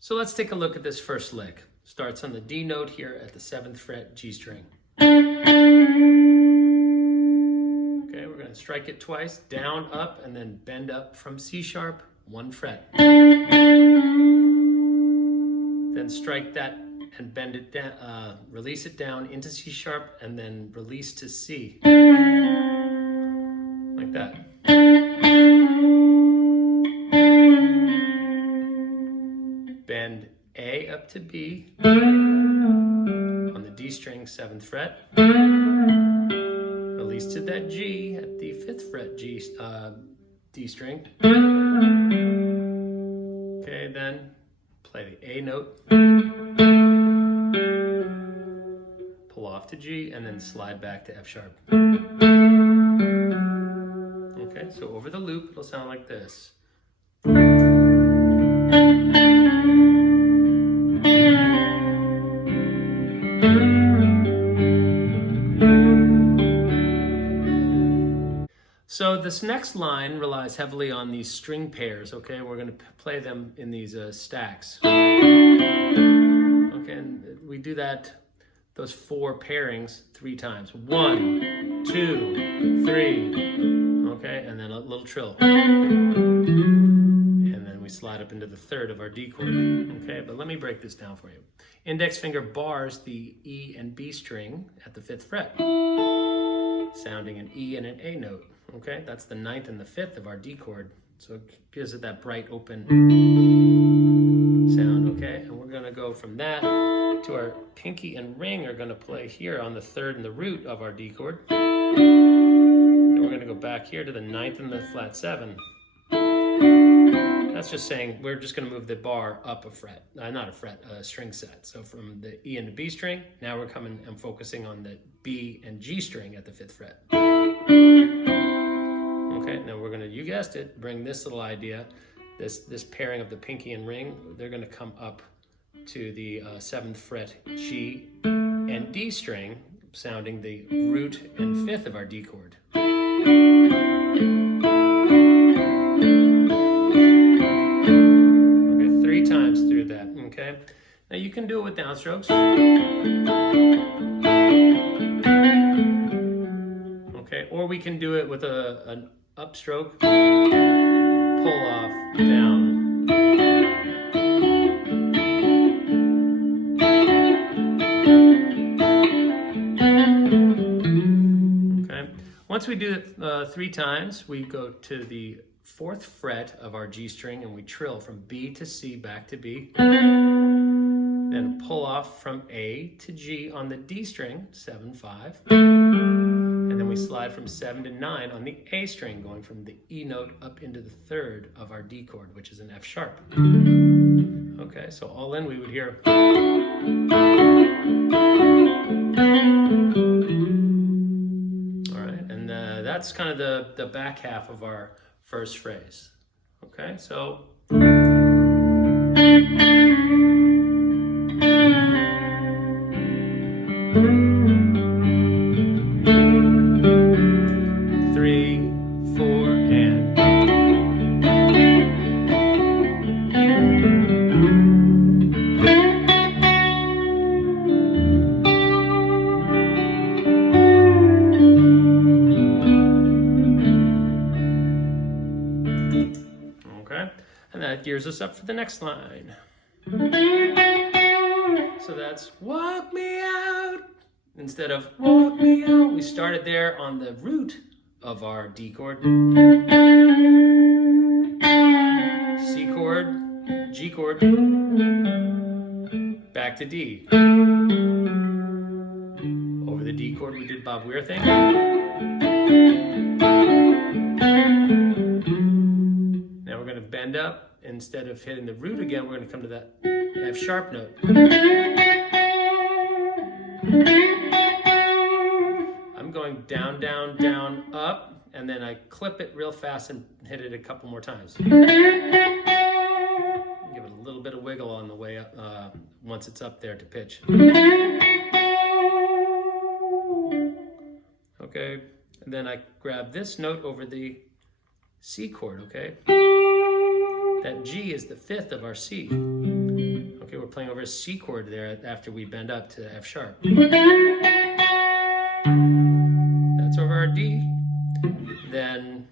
So let's take a look at this first lick. Starts on the D note here at the 7th fret G string. Okay, we're going to strike it twice, down, up, and then bend up from C sharp, 1 fret. Then strike that and bend it down, release it down into C sharp, and then release to C. Like that. Bend A up to B on the D string, 7th fret. Release to that G at the 5th fret D string. Okay, then play the A note. Pull off to G and then slide back to F sharp. Okay, so over the loop, it'll sound like this. So this next line relies heavily on these string pairs, okay? We're going to play them in these stacks. Okay, and we do that, those 4 pairings 3 times. 1, 2, 3, okay? And then a little trill. And then we slide up into the 3rd of our D chord, okay? But let me break this down for you. Index finger bars the E and B string at the 5th fret, sounding an E and an A note. Okay, that's the 9th and the 5th of our D chord. So it gives it that bright open sound, okay? And we're gonna go from that to our pinky and ring are gonna play here on the 3rd and the root of our D chord. Then we're gonna go back here to the 9th and the flat 7. That's just saying we're just gonna move the bar up a fret, not a fret, a string set. So from the E and the B string, now we're coming and focusing on the B and G string at the 5th fret. Okay, now we're gonna, you guessed it, bring this little idea, this pairing of the pinky and ring, they're gonna come up to the 7th fret G and D string, sounding the root and 5th of our D chord. Okay, 3 times through that, okay? Now you can do it with downstrokes. Okay, or we can do it with an upstroke, pull off, down. Okay, once we do it 3 times, we go to the 4th fret of our G string and we trill from B to C back to B. Then pull off from A to G on the D string, 7, 5. And then we slide from 7 to 9 on the A string, going from the E note up into the 3rd of our D chord, which is an F sharp. Okay, so all in we would hear. All right, and that's kind of the back half of our first phrase. Okay, so. 3, 4, and. gears us up for the next line. So that's walk me out. Instead of walk me out, we started there on the root of our D chord. C chord, G chord, back to D. Over the D chord, we did Bob Weir thing. Now we're going to bend up. Instead of hitting the root again, we're going to come to that F sharp note. I'm going down, down, down, up, and then I clip it real fast and hit it a couple more times. Give it a little bit of wiggle on the way up once it's up there to pitch. Okay, and then I grab this note over the C chord, okay? That G is the fifth of our C. Okay, we're playing over a C chord there after we bend up to F sharp. That's over our D. Then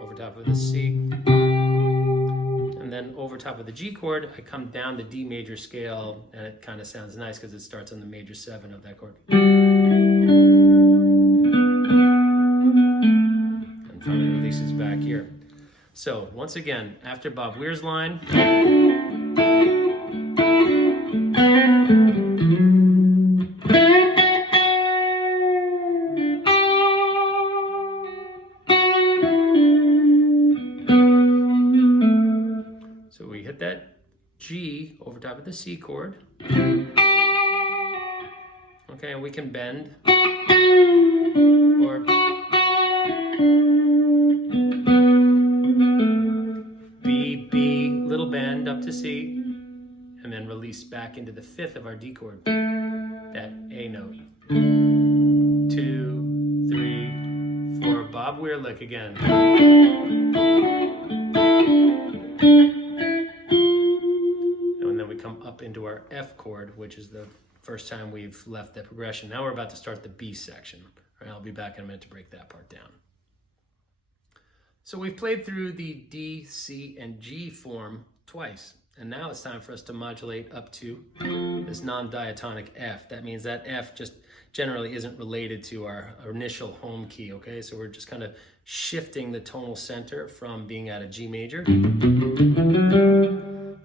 over top of the C. And then over top of the G chord, I come down the D major scale, and it kind of sounds nice because it starts on the major 7 of that chord. And finally releases back here. So once again, after Bob Weir's line, so we hit that G over top of the C chord. Okay, and we can bend or bend up to C, and then release back into the 5th of our D chord, that A note. 2, 3, 4, Bob Weir lick again. And then we come up into our F chord, which is the first time we've left that progression. Now we're about to start the B section. All right, I'll be back in a minute to break that part down. So we've played through the D, C, and G form twice, and now it's time for us to modulate up to this non-diatonic F. That means that F just generally isn't related to our initial home key, okay? So we're just kind of shifting the tonal center from being at a G major to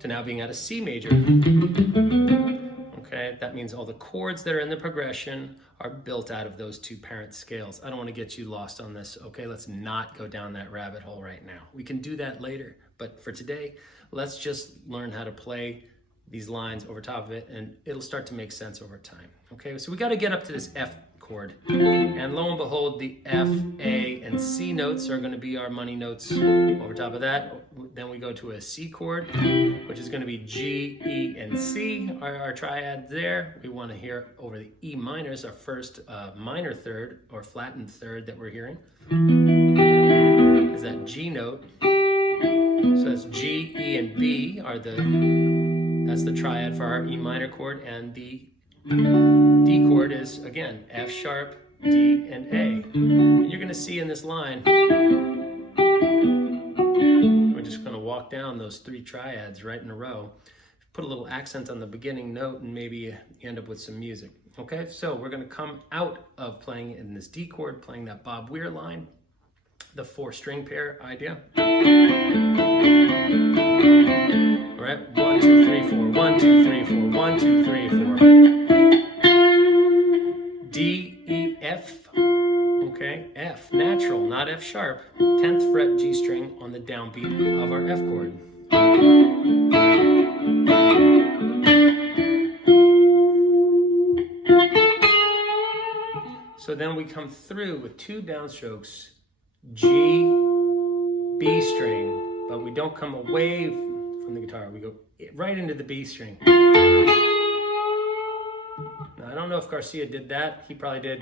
now being at a C major. Okay, that means all the chords that are in the progression are built out of those two parent scales. I don't want to get you lost on this, okay? Let's not go down that rabbit hole right now. We can do that later, but for today, let's just learn how to play these lines over top of it, and it'll start to make sense over time, okay? So we got to get up to this F chord, and lo and behold, the F, A, and C notes are going to be our money notes. Over top of that, then we go to a C chord, which is going to be G, E, and C, our triad there. We want to hear over the E minors, our first minor third, or flattened third that we're hearing, is that G note. So that's G, E, and B are that's the triad for our E minor chord, and the D chord is, again, F sharp, D, and A. And you're going to see in this line, we're just going to walk down those 3 triads right in a row, put a little accent on the beginning note, and maybe you end up with some music. Okay, so we're going to come out of playing in this D chord, playing that Bob Weir line, the 4-string pair idea. All right, 1, 2, 3, 4, 1, 2, 3, 4, 1, 2, 3, 4. D, E, F. Okay, F, natural, not F sharp. 10th fret G string on the downbeat of our F chord. So then we come through with 2 downstrokes, G, B string, but we don't come away from the guitar. We go right into the B string. Now, I don't know if Garcia did that. He probably did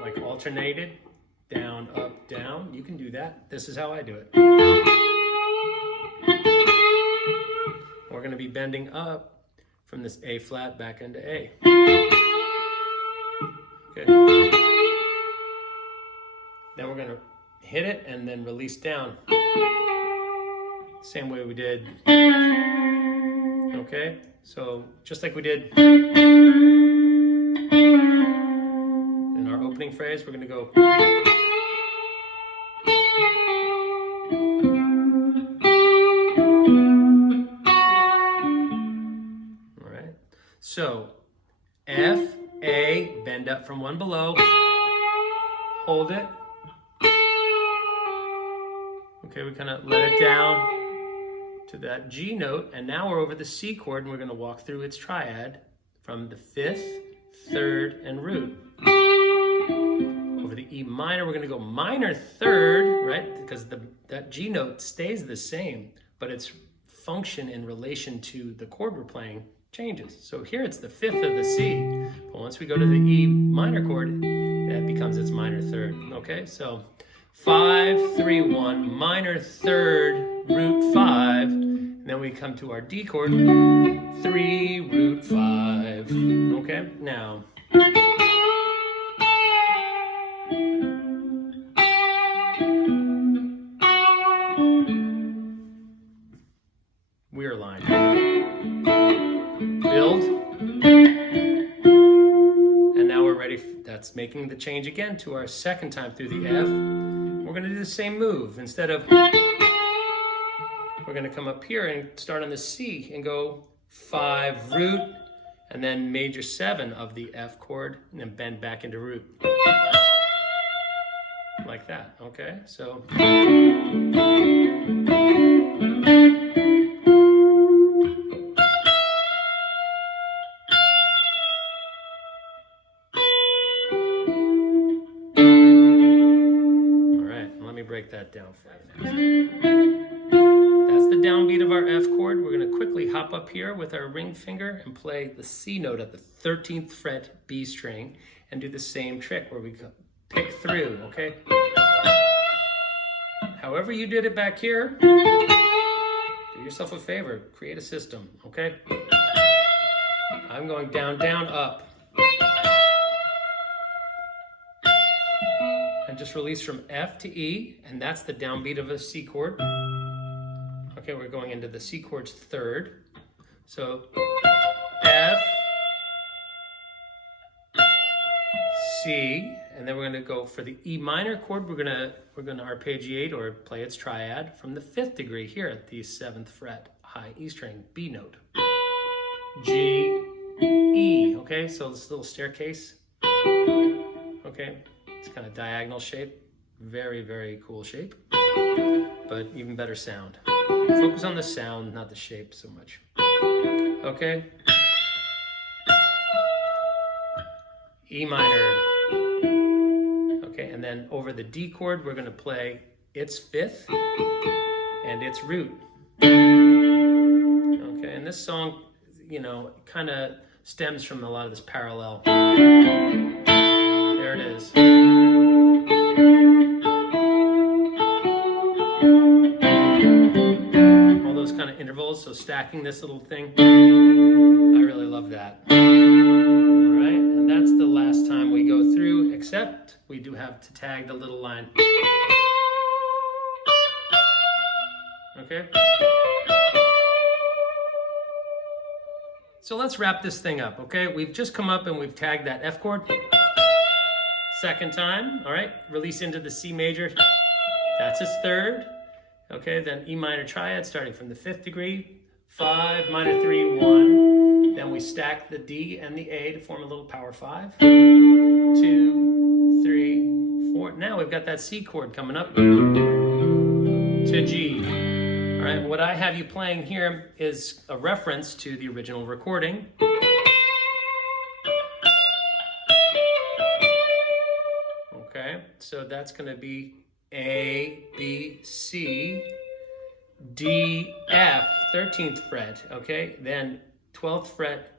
like alternated, down, up, down. You can do that. This is how I do it. We're going to be bending up from this A flat back into A. Okay. Then we're going to hit it and then release down. Same way we did. Okay, so just like we did in our opening phrase, we're going to go. All right, so F, A, bend up from one below, hold it. Okay, we kind of let it down to that G note, and now we're over the C chord, and we're going to walk through its triad from the 5th, 3rd, and root. Over the E minor, we're going to go minor 3rd, right? Because that G note stays the same, but its function in relation to the chord we're playing changes. So here it's the 5th of the C, but once we go to the E minor chord, that becomes its minor 3rd. Okay, so 5, 3, 1, minor 3rd, root 5, and then we come to our D chord, 3, root 5. Okay, now we're line. Build. And now we're ready. That's making the change again to our second time through the F. We're going to do the same move. Instead of, we're going to come up here and start on the C and go 5 root, and then major 7 of the F chord, and then bend back into root. Like that, okay? So. Break that down for you. That's the downbeat of our F chord. We're going to quickly hop up here with our ring finger and play the C note at the 13th fret B string and do the same trick where we pick through, okay? However you did it back here, do yourself a favor, create a system, okay? I'm going down, down, up. And just release from F to E, and that's the downbeat of a C chord. Okay, we're going into the C chord's 3rd. So F, C, and then we're going to go for the E minor chord. We're going to arpeggiate or play its triad from the 5th degree here at the 7th fret, high E string, B note. G, E. Okay, so this little staircase. Okay. It's kind of diagonal shape. Very, very cool shape, but even better sound. Focus on the sound, not the shape so much. Okay. E minor. Okay, and then over the D chord, we're going to play its 5th and its root. Okay, and this song, you know, kind of stems from a lot of this parallel. There it is. All those kind of intervals, so stacking this little thing. I really love that. All right, and that's the last time we go through, except we do have to tag the little line. Okay? So let's wrap this thing up, okay? We've just come up and we've tagged that F chord. Second time, all right? Release into the C major. That's its 3rd. Okay, then E minor triad starting from the 5th degree. 5, minor 3, 1. Then we stack the D and the A to form a little power 5. 2, 3, 4. Now we've got that C chord coming up to G. All right, what I have you playing here is a reference to the original recording. Okay, so that's going to be A, B, C, D, F, 13th fret, okay? Then 12th fret.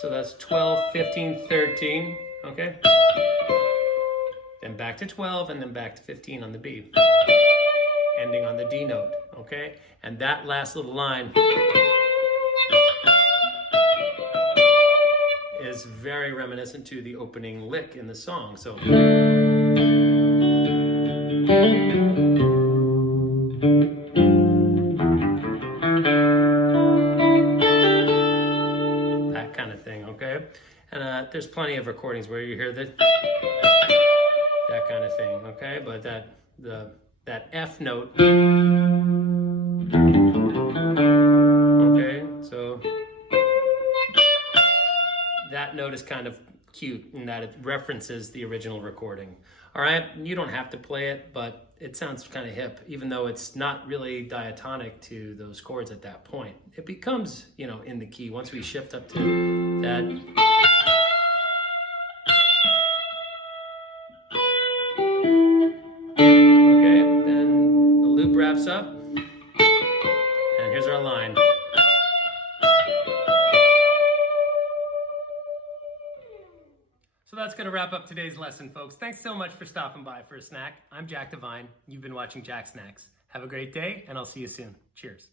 So that's 12, 15, 13, okay? Then back to 12 and then back to 15 on the B. Ending on the D note, okay? And that last little line is very reminiscent to the opening lick in the song. So that kind of thing, okay? And there's plenty of recordings where you hear that kind of thing, okay? But that F note, okay? So that note is kind of cute in that it references the original recording. All right, you don't have to play it, but it sounds kind of hip, even though it's not really diatonic to those chords at that point. It becomes, you know, in the key once we shift up to that. Okay, then the loop wraps up, and here's our line. So that's going to wrap up today's lesson, folks. Thanks so much for stopping by for a snack. I'm Jack Devine. You've been watching Jacksnax. Have a great day, and I'll see you soon. Cheers.